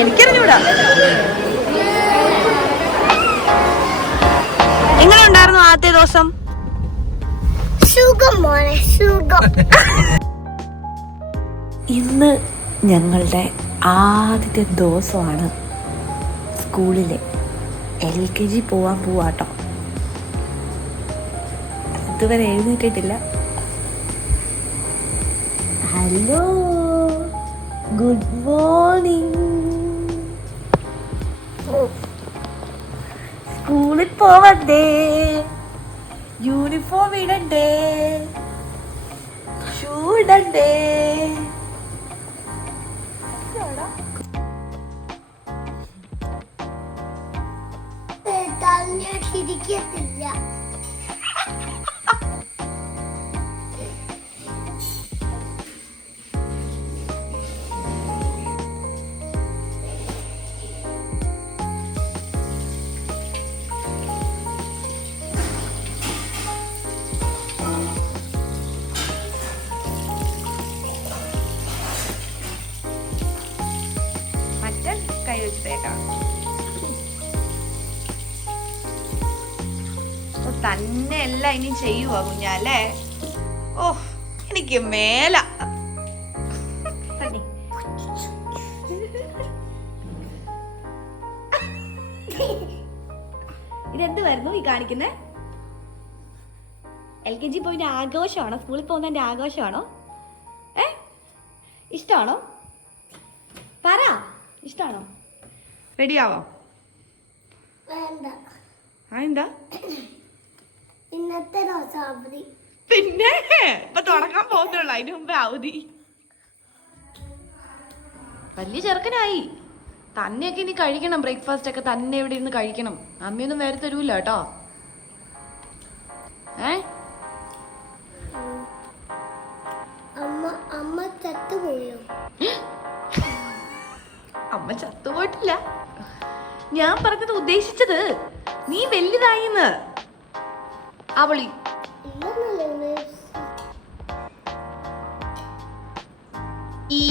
എനിക്കറിഞ്ഞൂടാ. എങ്ങനെ ഉണ്ടായിരുന്നു ആദ്യത്തെ ദിവസം? സുഖം മോനെ, സുഖം. ഇന്ന് ഞങ്ങളുടെ ആദ്യത്തെ ദിവസമാണ് സ്കൂളിലെ. LKG പോവാൻ പോവാട്ടോ. ഇതുവരെ എഴുന്നേറ്റിട്ടില്ല. Hello, good morning. സ്കൂളിൽ പോവണ്ടേ? യൂണിഫോം ഇടണ്ടേ? ഷൂ ഇടണ്ടേ? ഇരിക്കത്തില്ല. മറ്റേ കൈ വെച്ചേക്കാം. തന്നെ എല്ലാം ഇനി ചെയ്യുവാ കുഞ്ഞാലേ. ഓ, എനിക്ക് മേല. ഇതെന്തുവായിരുന്നു ഈ കാണിക്കുന്നേ? LKG പോയിന്റെ ആഘോഷമാണോ? സ്കൂളിൽ പോകുന്നതിന്റെ ആഘോഷമാണോ? ഇഷ്ടമാണോ? പറ, ഇഷ്ടമാണോ? റെഡിയാവോ? എന്താ ഇന്നത്തെ ദിവസം അവധി. പിന്നെ ഇപ്പൊ തുടങ്ങാൻ പോകുന്നുള്ളൂ, അതിന് മുമ്പേ അവധി. വലിയ ചെറുക്കനായി. തന്നെയൊക്കെ ഇനി കഴിക്കണം. ബ്രേക്ക്ഫാസ്റ്റ് ഒക്കെ തന്നെ ഇവിടെ ഇരുന്ന് കഴിക്കണം. അമ്മയൊന്നും വേറെ തരൂല കേട്ടോ. അമ്മ ചത്തുപോയോ? അമ്മ ചത്തുപോയിട്ടില്ല. ഞാൻ പറഞ്ഞത് ഉദ്ദേശിച്ചത് നീ വലുതായിന്ന്. അവളി ഈ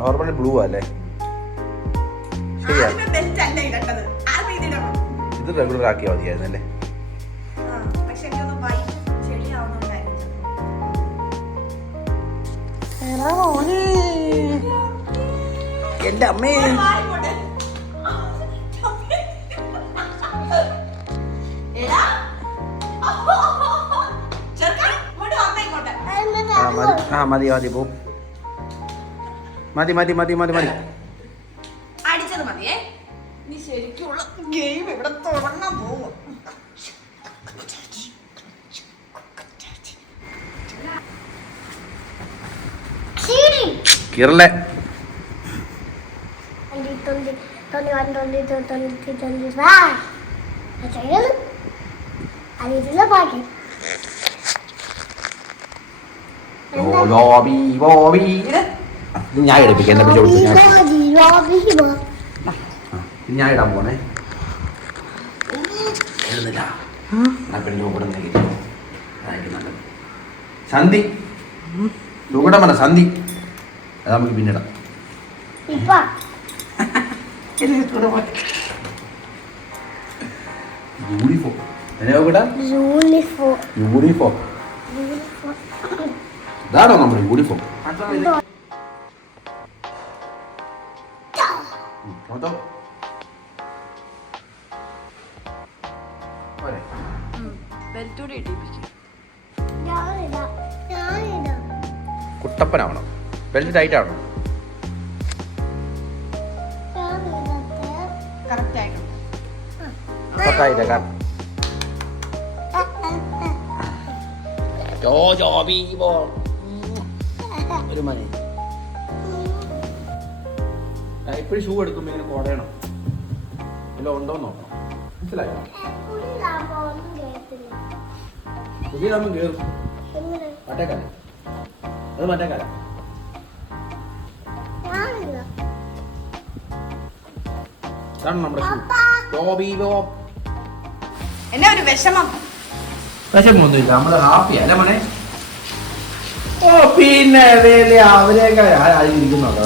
നോർമൽ ബ്ലൂ അല്ലേ? ശരിയാ, ഇത് റെഗുലർ ആക്കിയാൽ മതിയായിരുന്നല്ലേ? എന്റെ അമ്മേ, മതി മതി പോ, മതി മതി മതി മതി മതി. അടിച്ചത് മതിയേ. നീ ശരിക്കുള്ള ഗെയിം ഇവിടെ തുടങ്ങാൻ പോവും. കിരളെ ഞാൻ എടുപ്പിക്കാം. ഞാൻ ഇടാൻ പോണേ. സന്ധി തൂക്കട്ടെ പറഞ്ഞ സന്ധി, അത് നമുക്ക് പിന്നിടാം. യൂണിഫോം യൂണിഫോം ഇതാണോ നമ്മുടെ യൂണിഫോം? ഒന്നുകൂടി ഇടിപ്പിക്കും. ഞാനിടാം. കുട്ടപ്പനാവണം. ബെൽറ്റ് ടൈറ്റ് ആവണം. കറക്റ്റ് ആയിട്ടുണ്ട്. ഒരു മണി എപ്പോഴും ഷൂ എടുക്കുമ്പോ ഇങ്ങനെ കോടയണം. എല്ലാം ഉണ്ടോ നോക്കണം. മനസ്സിലായോ? പുതിയ ആകുമ്പോൾ കേറും. മറ്റേക്കാല അത് മറ്റേക്കാല ഇതാണ് നമ്മുടെ എന്നാ ഒരു വിഷമം. വിഷമൊന്നുമില്ല, നമ്മള് ഹാപ്പിയാ അല്ലേ മോനെ? ഓ പിന്നെ അവരെയൊക്കെ ഇരിക്കുന്നുണ്ടോ?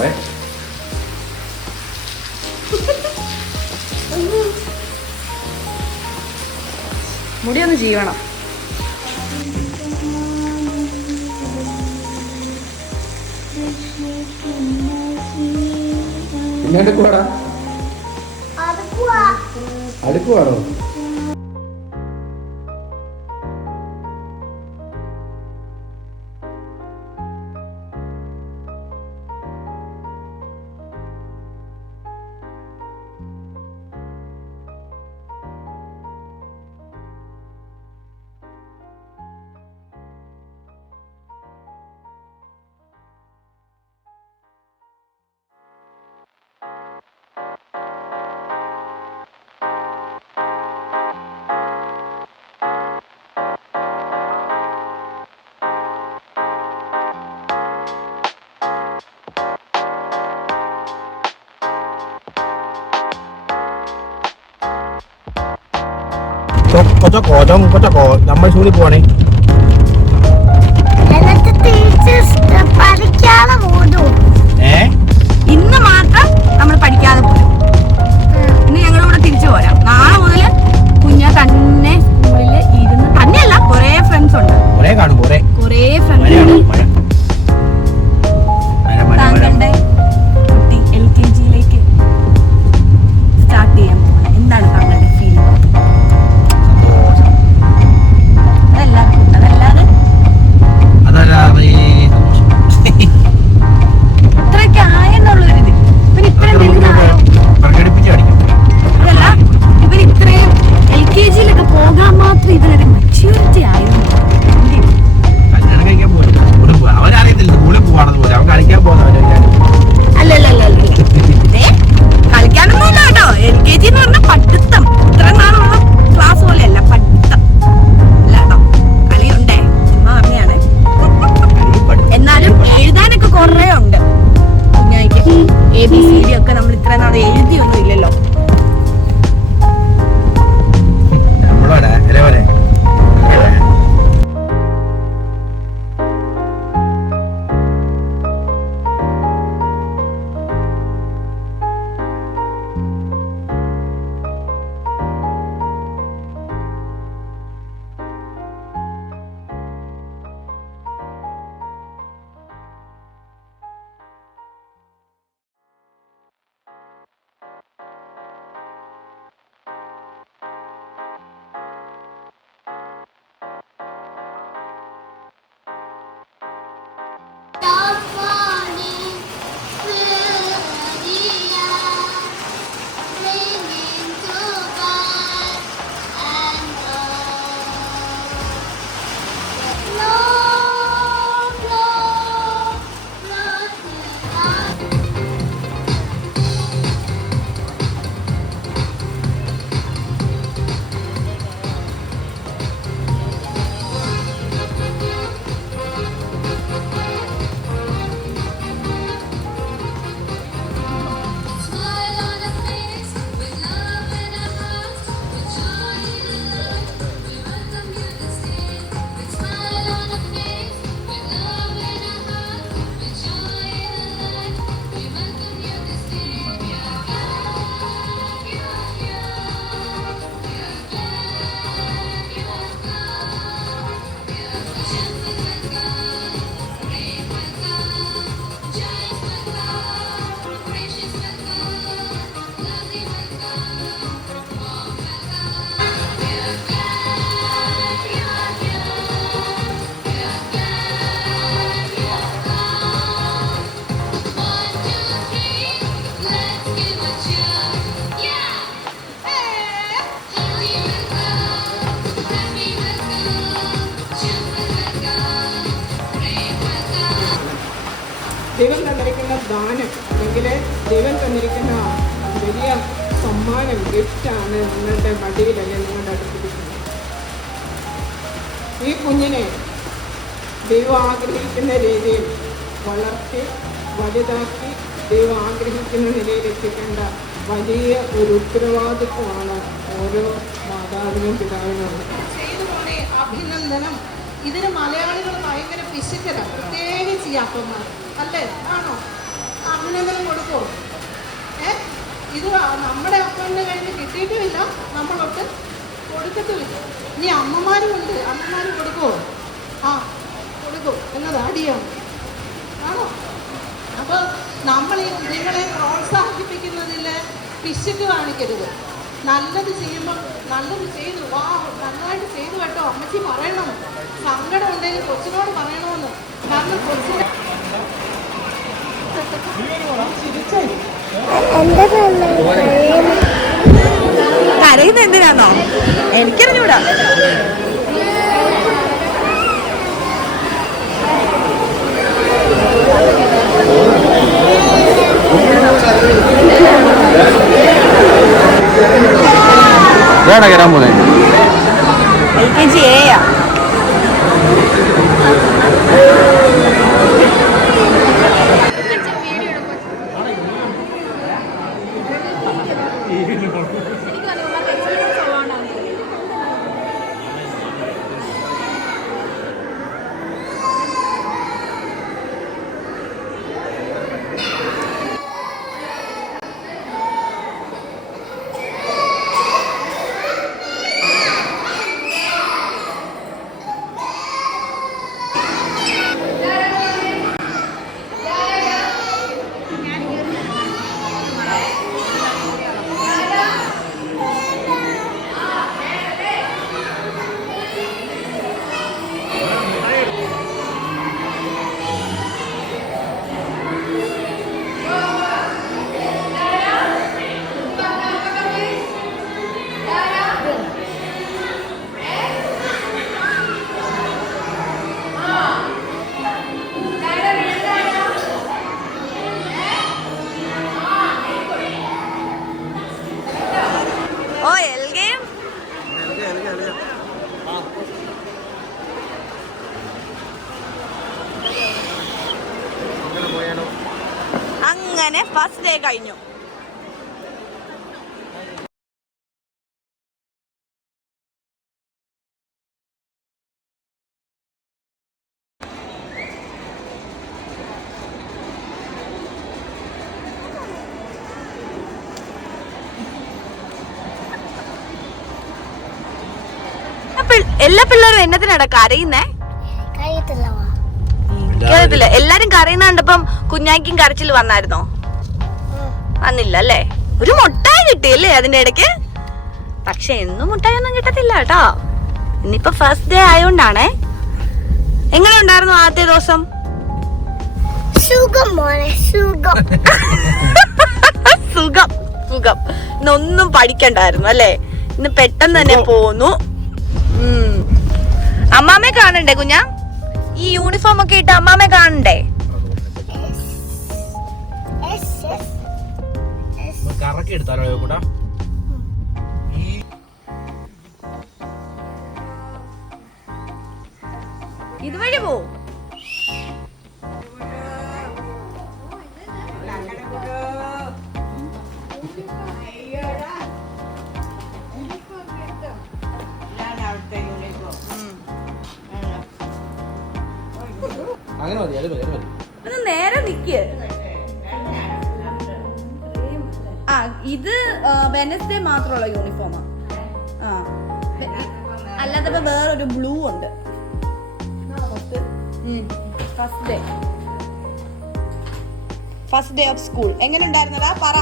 മുടിയൊന്ന് ചെയ്യണം. പിന്നെ അടുക്കുവാടാ? അടുക്കുവാണോ? നമ്മൾ സ്കൂളിൽ പോവാണേ. പഠിക്കാതെ പോലും ഇന്ന് മാത്രം നമ്മൾ പഠിക്കാതെ പോരും. ഇന്ന് ഞങ്ങളിവിടെ തിരിച്ചു പോരാം. നാളെ മുതൽ കുഞ്ഞ തന്നെ സ്കൂളിൽ ഇരുന്ന് തന്നെയല്ല, കൊറേ ഫ്രണ്ട്സ് ഉണ്ട്. കൊറേ ഫ്രണ്ട്സ് താങ്കളുടെ കുട്ടി LKG-യിലേക്ക് സ്റ്റാർട്ട് ചെയ്യാൻ പോകണം. എന്താണ് താങ്കളുടെ ഫീലിംഗ്? അതല്ലാതെ ഇത്രയൊക്കെ ആയെന്നുള്ളൊരിത്. പിന്നെ ഇപ്പഴെന്തെങ്കിലും സമ്മാനം ഗിഫ്റ്റാണ് നിങ്ങളുടെ മടിയിലല്ലേ നിങ്ങളുടെ അടുത്തിരിക്കുന്നത്. ഈ കുഞ്ഞിനെ ദൈവം ആഗ്രഹിക്കുന്ന രീതിയിൽ വളർത്തി വലുതാക്കി ദൈവം ആഗ്രഹിക്കുന്ന നിലയിൽ എത്തിക്കേണ്ട വലിയ ഒരു ഉത്തരവാദിത്വമാണ് ഓരോ മാതാവിനും പിതാവിനും. ചെയ്തു പോണേ അഭിനന്ദനം. ഇതിന് മലയാളികൾ ഭയങ്കര പിശുക്കരാണ്, പ്രത്യേകിച്ച് ഈ അപ്പന്മാർ അല്ലേ? ആണോ? അഭിനന്ദനം കൊടുക്കുമോ? ഇത് നമ്മുടെ അപ്പൻ്റെ കയ്യിൽ കിട്ടിയിട്ടുമില്ല, നമ്മളൊട്ട് കൊടുക്കത്തുമില്ല. ഇനി അമ്മമാരുമുണ്ട്, അമ്മമാർ കൊടുക്കുമോ? ആ കൊടുക്കും എന്നത് അടിയാണ്. ആണോ? അപ്പോൾ നമ്മൾ ഈ കുഞ്ഞുങ്ങളെ പ്രോത്സാഹിപ്പിക്കുന്നതിൽ പിശുക്ക് കാണിക്കരുത്. നല്ലത് ചെയ്യുമ്പോൾ നല്ലത് ചെയ്തു, വാ നന്നായിട്ട് ചെയ്തു കേട്ടോ അമ്മച്ചി പറയണം. സങ്കടം ഉണ്ടെങ്കിൽ കൊച്ചിനോട് പറയണമെന്ന്. കാരണം കൊച്ചിനെ കരയുന്ന എന്തിനാന്നോ എനിക്കറിഞ്ഞൂടാ. വരാൻ പോലെ LKG A യാ. അങ്ങനെ ഫസ്റ്റ് ഡേ കഴിഞ്ഞു. എല്ലാ പിള്ളേരും എന്നതിനാടാ കരയുന്നേ? കേരളത്തില് എല്ലാരും കരയുന്ന കണ്ടപ്പം കുഞ്ഞാക്കും കരച്ചിൽ വന്നായിരുന്നോ? വന്നില്ല അല്ലേ? ഒരു മുട്ടായി കിട്ടിയല്ലേ അതിന്റെ ഇടയ്ക്ക്? പക്ഷെ എന്നും മുട്ടായി ഒന്നും കിട്ടത്തില്ല കേട്ടോ. ഇന്നിപ്പോ ഫസ്റ്റ് ഡേ ആയോണ്ടാണേ. എങ്ങനെ ഉണ്ടായിരുന്നു ആദ്യത്തെ ദിവസം? സുഖം മോനെ സുഖം. സുഖം സുഖം. ഇന്നൊന്നും പഠിക്കണ്ടായിരുന്നു അല്ലേ? ഇന്ന് പെട്ടെന്ന് തന്നെ പോന്നു. അമ്മാമ്മെ കാണണ്ടേ കുഞ്ഞാ? ഈ യൂണിഫോം ഒക്കെ ഇട്ട് അമ്മാമ്മെ കാണണ്ടേ? ഇതുവഴി പോ. അങ്ങനെ മതി, അത് മതി, അത് മതി. ഒന്ന് നേരെ നിക്ക്. ആ ഇത് വെനസ്ഡേ മാത്രമുള്ള യൂണിഫോമാ. ആ അല്ലാതെ വേറൊരു ബ്ലൂ ഉണ്ട്. ഫസ്റ്റ് ഡേ ഓഫ് സ്കൂൾ എങ്ങനെ ഉണ്ടായിരുന്നടാ പറ.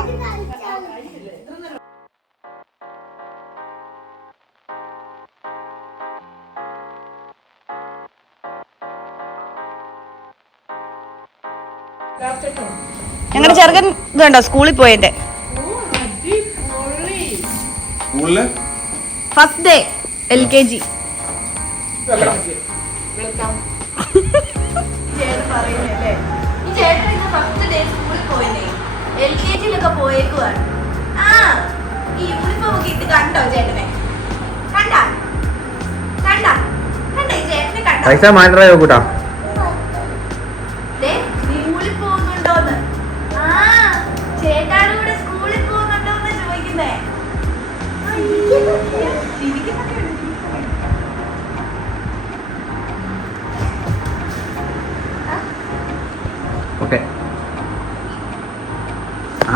ഞങ്ങളുടെ ചെറുക്കൻ ഇതുണ്ടോ സ്കൂളിൽ പോയതിന്റെ ഫസ്റ്റ് ഡേ LKG. LKG പോയേക്കുവാണ്. ആ നോക്കിയിട്ട് കണ്ടോ ചേട്ടനെ? കണ്ട കണ്ട കണ്ട ഈ ചേട്ടനെ കണ്ട? പൈസ മാറ്റോ കൂട്ടാ. സ്കൂളിൽ പോകുന്നുണ്ടോന്ന്? ആ ചേട്ടാടെ കൂടെ സ്കൂളിൽ പോകുന്നുണ്ടോന്ന് ചോദിക്കുന്നേ. ഓക്കെ.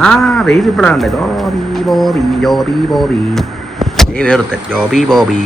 ആ വെയിൽ ഇപ്പോഴാണ്. ജോബി ബോബി ജോബി ബോബി. വേർത്തെ ജോബി ബോബി.